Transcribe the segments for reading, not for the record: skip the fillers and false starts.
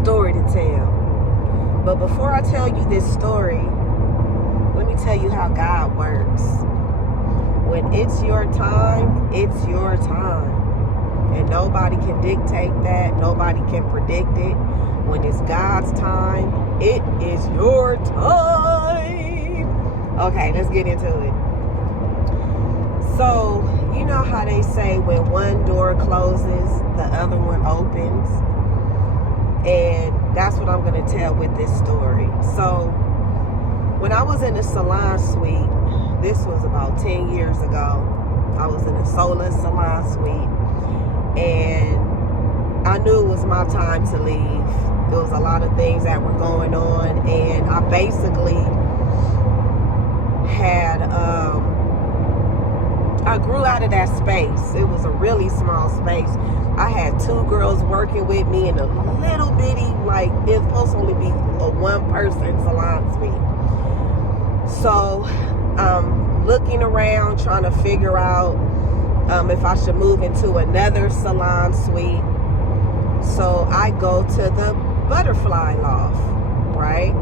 story to tell. But before I tell you this story, let me tell you how God works. When it's your time, it's your time. And nobody can dictate that. Nobody can predict it. When it's God's time, it is your time. Okay, let's get into it. So, you know how they say when one door closes, the other one opens? And that's what I'm going to tell with this story. So, when I was in the salon suite, this was about 10 years ago. I was in a solo salon suite. And I knew it was my time to leave. There was a lot of things that were going on. And I basically had... I grew out of that space. It was a really small space. I had 2 girls working with me in a little bitty, like, it's supposed to only be a one-person salon suite. So, looking around, trying to figure out if I should move into another salon suite. So, I go to the butterfly loft, right?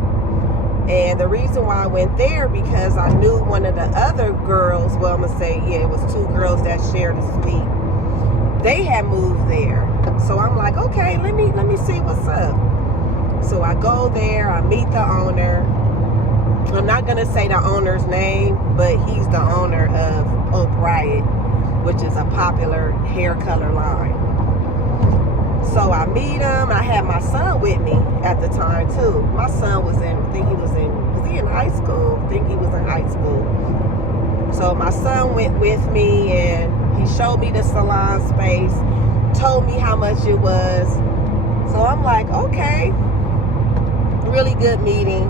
And the reason why I went there, because I knew one of the other girls, well, I'm going to say, yeah, it was 2 girls that shared a suite. They had moved there. So I'm like, okay, let me see what's up. So I go there, I meet the owner. I'm not going to say the owner's name, but he's the owner of Oak Riot, which is a popular hair color line. So I meet him. I had my son with me at the time too. My son was in, I think he was he in high school? I think he was in high school. So my son went with me and he showed me the salon space, told me how much it was. So I'm like, okay, really good meeting.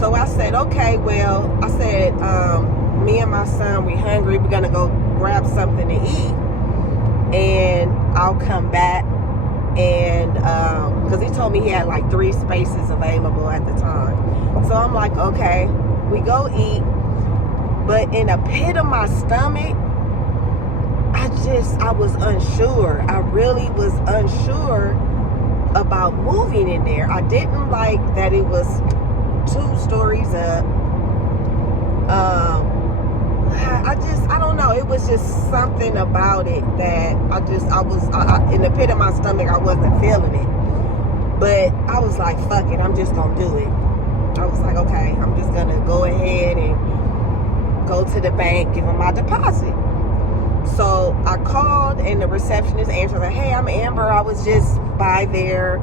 So I said, okay, well, I said, me and my son, we hungry. We're going to go grab something to eat and I'll come back. And because he told me he had like 3 spaces available at the time. So I'm like, okay, we go eat. But in the pit of my stomach, I was unsure. I really was unsure about moving in there. I didn't like that it was 2 stories up. I don't know. It was just something about it that I was in the pit of my stomach. I wasn't feeling it. But I was like, fuck it. I'm just going to do it. I was like, okay, I'm just going to go ahead and go to the bank, give them my deposit. So I called and the receptionist answered, like, hey, I'm Amber. I was just by there.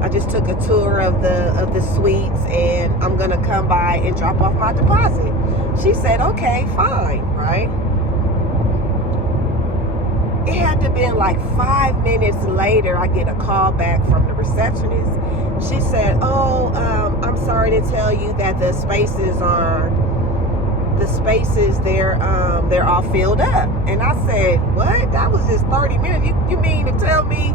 I just took a tour of the suites and I'm going to come by and drop off my deposit. She said, okay, fine, right? It had to been like 5 minutes later, I get a call back from the receptionist. She said, oh, I'm sorry to tell you that the spaces, they're all filled up. And I said, what? That was just 30 minutes. You mean to tell me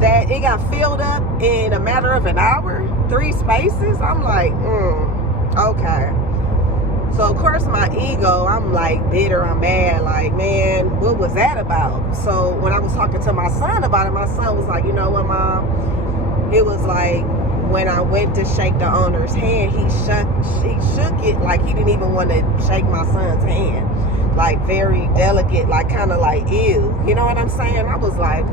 that it got filled up in a matter of an hour? 3 spaces? I'm like, okay. So, of course, my ego, I'm like bitter, I'm mad, like, man, what was that about? So, when I was talking to my son about it, my son was like, you know what, Mom? It was like when I went to shake the owner's hand, he shook it like he didn't even want to shake my son's hand. Like, very delicate, like, kind of like, ew. You know what I'm saying? I was like,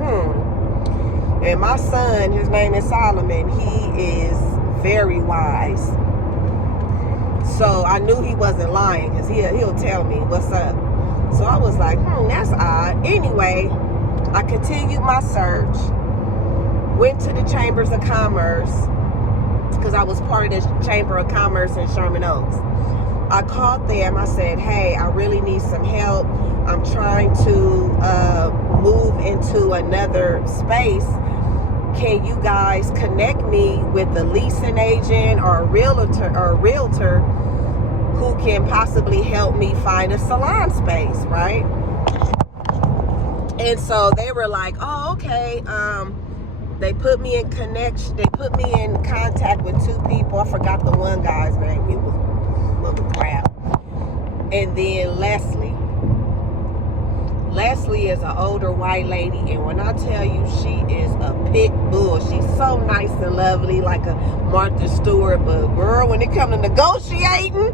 And my son, his name is Solomon, he is very wise. So I knew he wasn't lying because he'll tell me what's up. So I was like, that's odd. Anyway, I continued my search. Went to the Chambers of Commerce because I was part of the Chamber of Commerce in Sherman Oaks. I called them. I said, hey, I really need some help. I'm trying to move into another space. Can you guys connect me with a leasing agent or a realtor who can possibly help me find a salon space, right? And so they were like, oh, okay. They put me in contact with 2 people. I forgot the one guy's name. He was little crap. And then Leslie. Leslie is an older white lady, and when I tell you, she is a pit bull. She's so nice and lovely, like a Martha Stewart, but girl, when it comes to negotiating,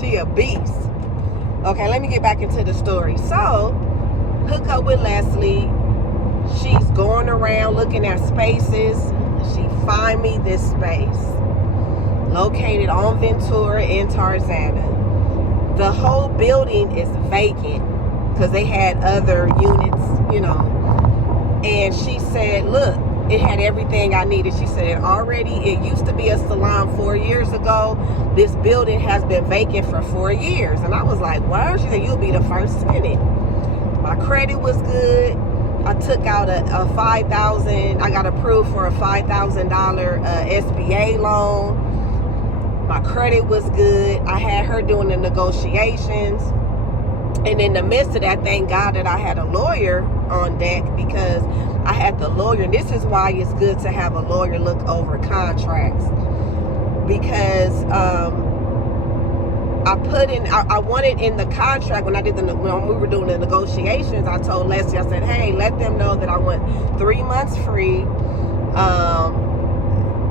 she a beast. Okay, let me get back into the story. So, hook up with Leslie. She's going around looking at spaces. She find me this space located on Ventura in Tarzana. The whole building is vacant because they had other units, you know. And she said, look, it had everything I needed. She said it used to be a salon 4 years ago. This building has been vacant for 4 years. And I was like, wow. She said, you'll be the first tenant. My credit was good. I took out a $5,000. I got approved for a $5,000 SBA loan. My credit was good. I had her doing the negotiations. And in the midst of that, thank God that I had a lawyer on deck, because I had the lawyer. And this is why it's good to have a lawyer look over contracts. Because I wanted in the contract, when we were doing the negotiations, I told Leslie, I said, hey, let them know that I want 3 months free.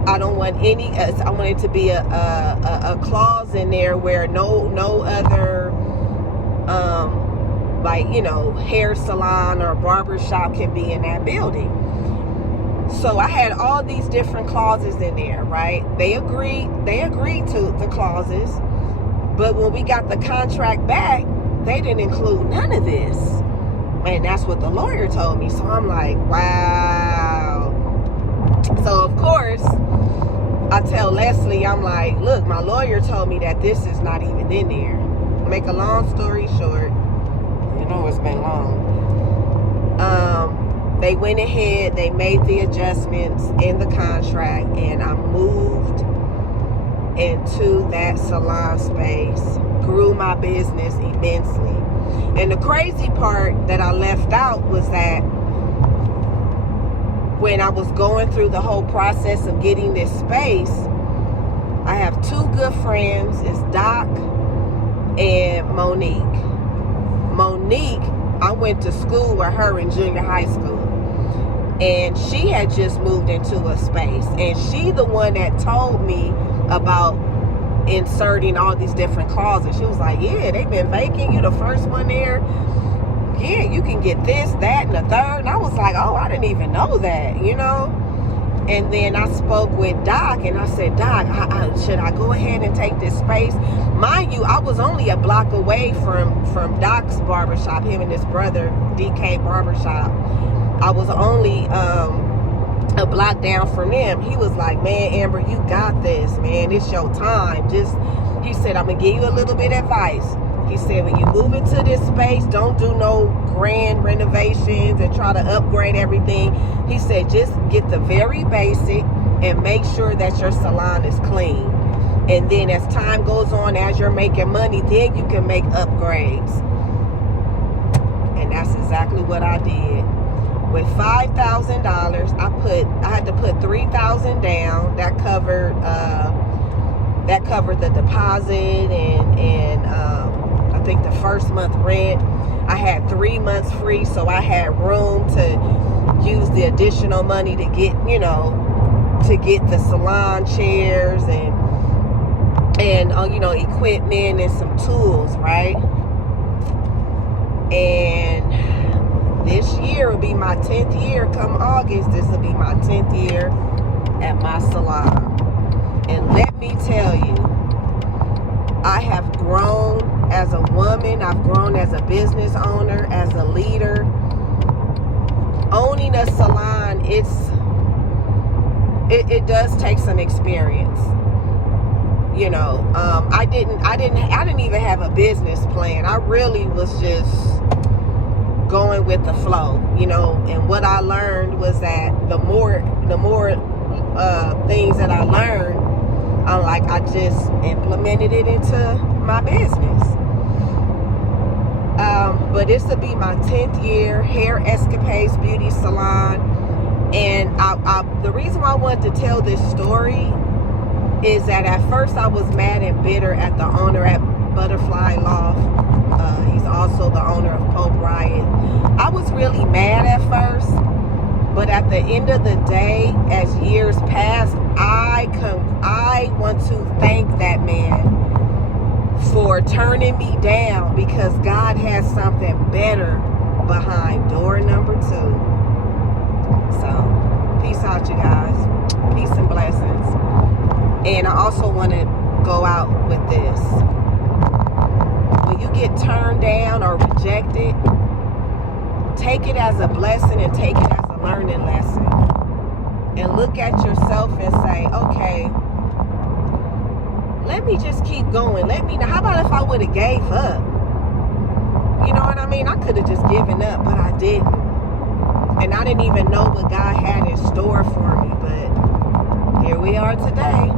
I don't want any, I want it to be a clause in there where no other, like, you know, hair salon or barber shop can be in that building. So I had all these different clauses in there, right? They agreed to the clauses, but when we got the contract back, they didn't include none of this. And that's what the lawyer told me. So I'm like, wow. So of course, I tell Leslie, I'm like, look, my lawyer told me that this is not even in there. Make a long story short, you know it's been long. They went ahead, they made the adjustments in the contract, and I moved into that salon space, grew my business immensely. And the crazy part that I left out was that when I was going through the whole process of getting this space, I have two good friends. It's Doc and Monique. Monique, I went to school with her in junior high school. And she had just moved into a space. And she the one that told me about inserting all these different clauses. She was like, yeah, they've been vacant. You the first one there. Yeah, you can get this, that, and the third. And I was like, oh, I didn't even know that, you know. And then I spoke with Doc, and I said, Doc, should I go ahead and take this space? Mind you, I was only a block away from Doc's barbershop, him and his brother, DK Barbershop. I was only a block down from them. He was like, man, Amber, you got this, man. It's your time. He said, I'm going to give you a little bit of advice. He said, when you move into this space, don't do no grand renovations and try to upgrade everything. He said, just get the very basic and make sure that your salon is clean. And then as time goes on, as you're making money, then you can make upgrades. And that's exactly what I did. With $5,000, I had to put $3,000 down. That covered the deposit and I think the first month rent. I had 3 months free, so I had room to use the additional money to get, you know, to get the salon chairs and you know, equipment and some tools, right? And this year will be my 10th year. Come August, this will be my 10th year at my salon. And let me tell you, I have grown as a woman. I've grown as a business owner, as a leader. Owning a salon, it does take some experience. You know, I didn't even have a business plan. I really was just going with the flow, you know. And what I learned was that the more things that I learned, I just implemented it into my business. But this will be my 10th year, Hair Escapades Beauty Salon. And the reason why I wanted to tell this story is that at first I was mad and bitter at the owner at Butterfly Loft. He's also the owner of Pope Riot. I was really mad at first But at the end of the day, as years pass, I want to thank that man for turning me down, because God has something better behind door number 2. So, peace out, you guys. Peace and blessings. And I also want to go out with this. When you get turned down or rejected, take it as a blessing and take it as a learning lesson. And look at yourself and say, okay, let me just keep going. How about if I would have gave up? You know what I mean? I could have just given up, but I didn't. And I didn't even know what God had in store for me. But here we are today.